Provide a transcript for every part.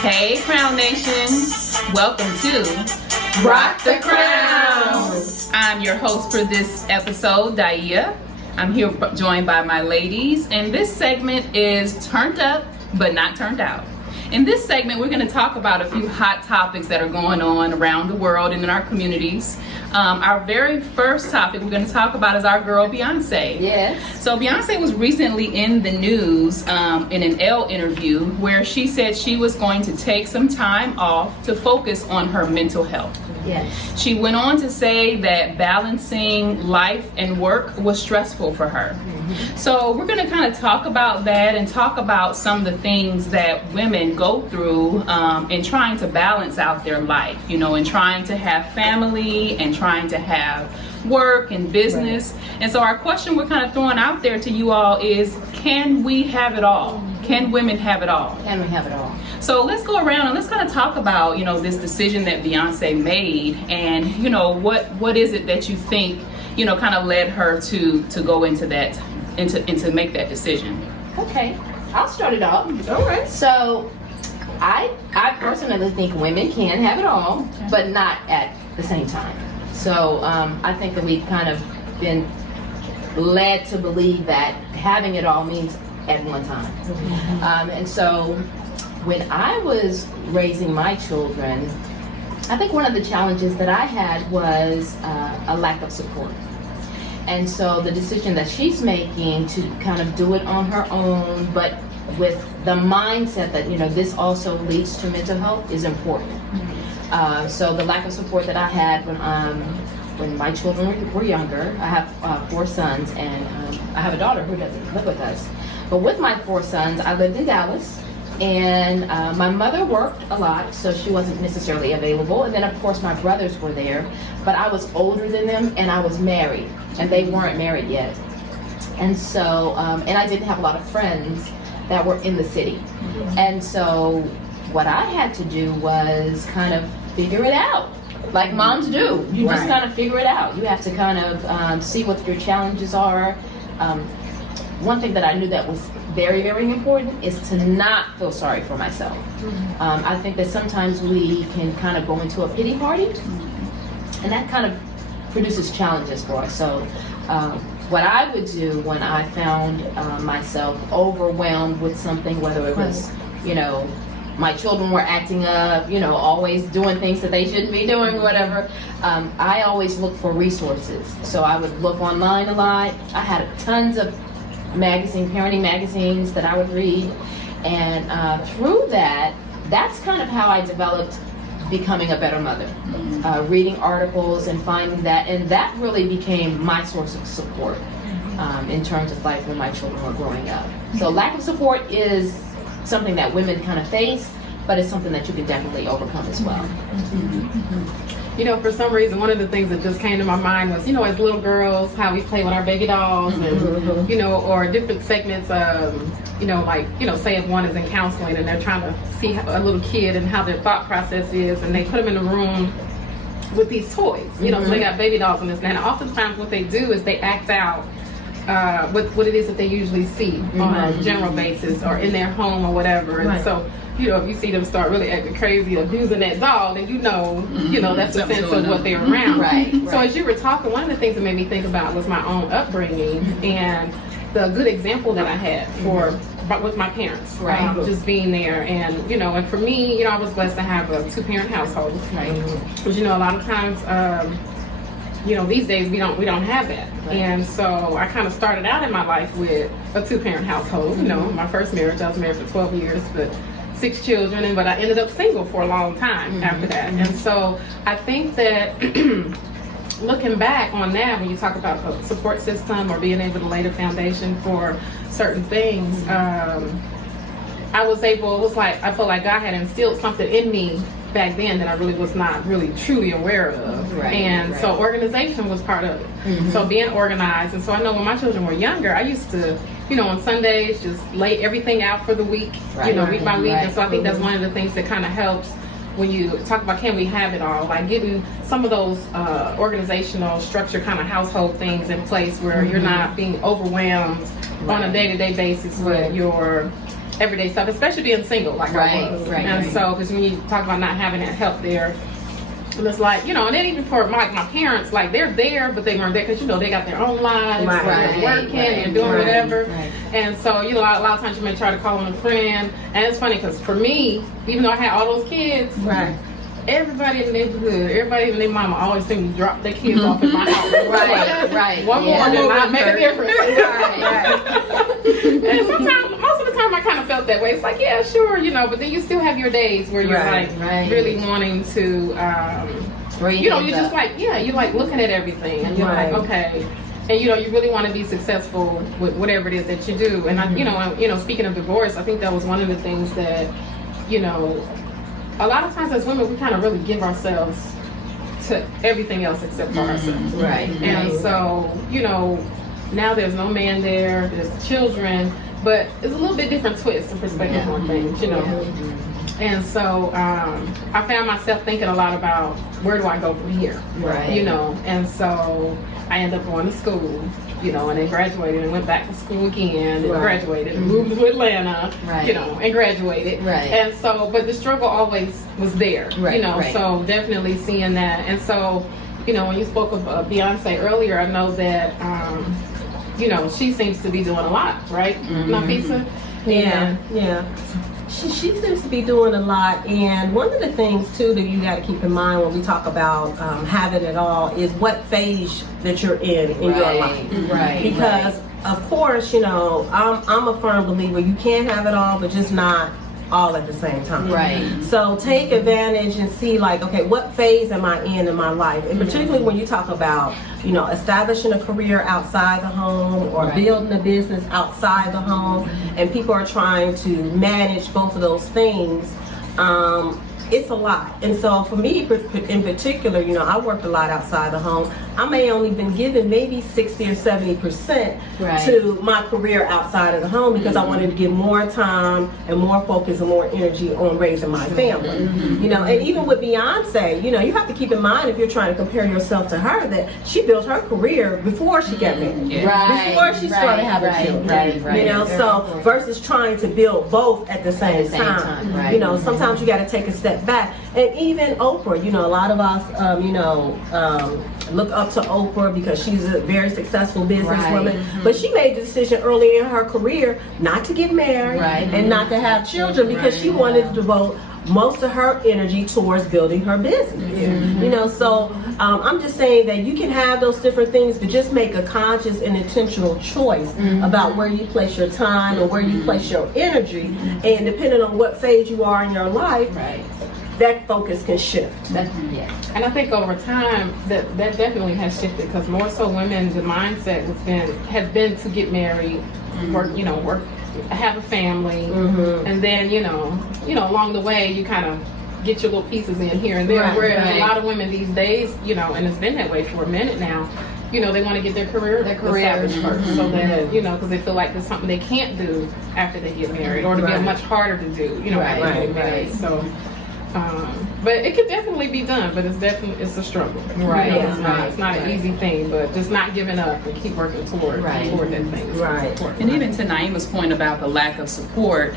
Hey, Crown Nation. Welcome to Rock the Crown. I'm your host for this episode, Daia. I'm here joined by my ladies, and this segment is Turned Up, but Not Turned Out. In this segment, we're going to talk about a few hot topics that are going on around the world and in our communities. Our very first topic we're going to talk about is our girl Beyonce. Yes. So Beyonce was recently in the news in an Elle interview where she said she was going to take some time off to focus on her mental health. Yes. She went on to say that balancing life and work was stressful for her. So we're going to kind of talk about that and talk about some of the things that women go through in trying to balance out their life, you know, and trying to have family and trying to have work and business. Right. And so our question we're kind of throwing out there to you all is, can we have it all? Can women have it all? Can we have it all? So let's go around and let's kind of talk about, you know, this decision that Beyonce made, and, you know, what is it that you think, you know, kind of led her to go into that, and to make that decision? Okay, I'll start it off. All right. So I personally think women can have it all, but not at the same time. So I think that we've kind of been led to believe that having it all means at one time. And so when I was raising my children, I think one of the challenges that I had was a lack of support. And so the decision that she's making to kind of do it on her own, but with the mindset that, you know, this also leads to mental health is important. So the lack of support that I had when my children were younger, I have 4 sons, and I have a daughter who doesn't live with us. But with my 4 sons, I lived in Dallas, and my mother worked a lot, so she wasn't necessarily available. And then, of course, my brothers were there, but I was older than them, and I was married, and they weren't married yet. And so, and I didn't have a lot of friends that were in the city. And so what I had to do was kind of figure it out, like moms do. You just kind of figure it out. You have to kind of see what your challenges are. One thing that I knew that was very, very important is to not feel sorry for myself. I think that sometimes we can kind of go into a pity party, and that kind of produces challenges for us. So what I would do when I found myself overwhelmed with something, whether it was, you know, my children were acting up, you know, always doing things that they shouldn't be doing, whatever, I always look for resources. So I would look online a lot. I had tons of parenting magazines that I would read, and through that, that's kind of how I developed becoming a better mother. Reading articles and finding that, and that really became my source of support in terms of like when my children were growing up. So lack of support is something that women kind of face, but it's something that you can definitely overcome as well. You know, for some reason, one of the things that just came to my mind was, you know, as little girls, how we play with our baby dolls, and, you know, or different segments of, you know, like, you know, say if one is in counseling and they're trying to see a little kid and how their thought process is, and they put them in a room with these toys, you know, so they got baby dolls and this and that. And oftentimes what they do is they act out what it is that they usually see on a general basis or in their home or whatever. And so, you know, if you see them start really acting crazy, abusing that doll, then you know that's a sense of what they're around. Right. So as you were talking, one of the things that made me think about was my own upbringing and the good example that I had with my parents, just being there. And, you know, and for me, you know, I was blessed to have a 2-parent household. Because, you know, a lot of times, you know, these days we don't have that. And so I kind of started out in my life with a 2-parent household. You know, my first marriage, I was married for 12 years, but 6 children, but I ended up single for a long time after that. And so I think that looking back on that, when you talk about a support system or being able to lay the foundation for certain things, I felt like God had instilled something in me back then that I really was not really truly aware of. So organization was part of it. So being organized. And so I know when my children were younger, I used to, you know, on Sundays, just lay everything out for the week, you know, week by week. And so I think that's one of the things that kind of helps when you talk about can we have it all, like getting some of those organizational structure kind of household things in place where you're not being overwhelmed on a day-to-day basis with your everyday stuff, especially being single like I was. And so, because when you talk about not having that help there, and it's like, you know, and then even for my parents, like they're there, but they weren't there because, you know, they got their own lives, they're working and doing whatever. And so, you know, a lot of times you may try to call on a friend. And it's funny because for me, even though I had all those kids, everybody in the neighborhood, everybody and their mama always seemed to drop their kids off in my house. One more did not make a difference. And sometimes, most of the time I kind of felt that way. It's like, yeah, sure, you know, but then you still have your days where you're really wanting to, you know, you just like, you like looking at everything and you're like, okay. And you know, you really want to be successful with whatever it is that you do. And I, you know, speaking of divorce, I think that was one of the things that, you know, a lot of times as women, we kind of really give ourselves to everything else except for ourselves. And so, you know, now there's no man there, there's children, but it's a little bit different twist and perspective on things, you know. And so I found myself thinking a lot about where do I go from here, you know. And so I ended up going to school, you know, and then graduated and went back to school again and graduated and moved to Atlanta, you know, and graduated. And so, but the struggle always was there, you know, so definitely seeing that. And so, you know, when you spoke of Beyonce earlier, I know that, you know, she seems to be doing a lot, right, Nafisa? She seems to be doing a lot, and one of the things too that you got to keep in mind when we talk about having it all is what phase that you're in your life. Because of course, you know, I'm a firm believer you can have it all, but just not all at the same time. So take advantage and see, like, okay, what phase am I in my life? And particularly when you talk about, you know, establishing a career outside the home or building a business outside the home, and people are trying to manage both of those things, it's a lot. And so for me in particular, you know, I worked a lot outside the home. I may only been given maybe 60 or 70% to my career outside of the home because I wanted to give more time and more focus and more energy on raising my family. You know, and even with Beyonce, you know, you have to keep in mind if you're trying to compare yourself to her that she built her career before she got married, before she started having children. You know, so versus trying to build both at the same time. You know, sometimes you got to take a step back. And even Oprah, you know, a lot of us, you know, look up to Oprah because she's a very successful businesswoman. But she made the decision early in her career not to get married and not to have children because she wanted to devote most of her energy towards building her business. You know, so I'm just saying that you can have those different things, but just make a conscious and intentional choice about where you place your time and where you place your energy. And depending on what phase you are in your life, that focus can shift. And I think over time that definitely has shifted because more so women, the mindset has been to get married, work, have a family, and then you know along the way you kind of get your little pieces in here and there. Whereas a lot of women these days, you know, and it's been that way for a minute now. You know, they want to get their career established first, so that, you know, because they feel like there's something they can't do after they get married, or to be much harder to do, you know, after they get married. So, but it could definitely be done, but it's a struggle. You know, it's not an easy thing, but just not giving up and keep working toward that thing. And even to Naima's point about the lack of support,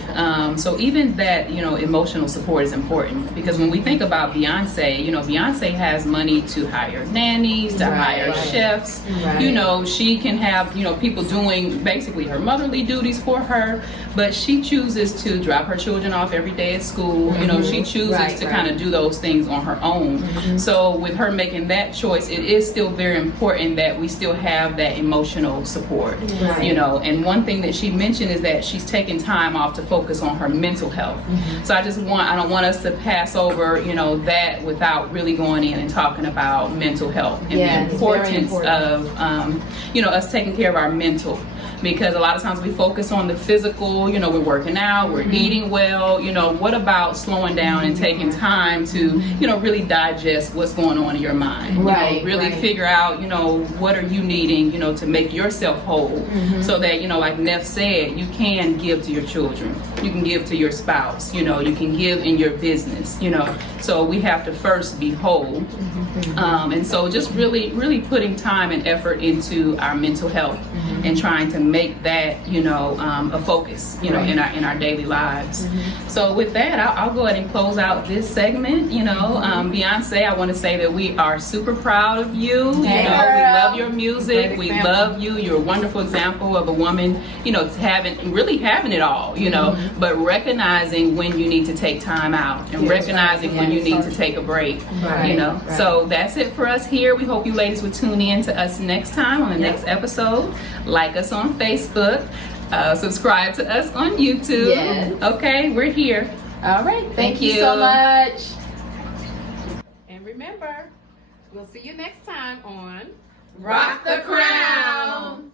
so even that, you know, emotional support is important because when we think about Beyonce, you know, Beyonce has money to hire nannies, to hire chefs. You know, she can have, you know, people doing basically her motherly duties for her, but she chooses to drop her children off every day at school. You know, she chooses to kind of do those things on her own. So with her making that choice, it is still very important that we still have that emotional support. You know, and one thing that she mentioned is that she's taking time off to focus on her mental health. So I don't want us to pass over, you know, that without really going in and talking about mental health and the importance of you know, us taking care of our mental. Because a lot of times we focus on the physical, you know, we're working out, we're eating well, you know, what about slowing down and taking time to, you know, really digest what's going on in your mind? You know, really figure out, you know, what are you needing, you know, to make yourself whole so that, you know, like Neff said, you can give to your children, you can give to your spouse, you know, you can give in your business, you know, so we have to first be whole. And so just really putting time and effort into our mental health. and trying to make that, a focus, in our daily lives. So with that, I'll go ahead and close out this segment. Beyonce, I want to say that we are super proud of you. We love your music. We love you. You're a wonderful example of a woman, having it all, but recognizing when you need to take time out and recognizing when you need to take a break, So that's it for us here. We hope you ladies will tune in to us next time on the next episode. Like us on Facebook. Subscribe to us on YouTube. Yes. Okay, we're here. All right. Thank you so much. And remember, we'll see you next time on Rock the Crown.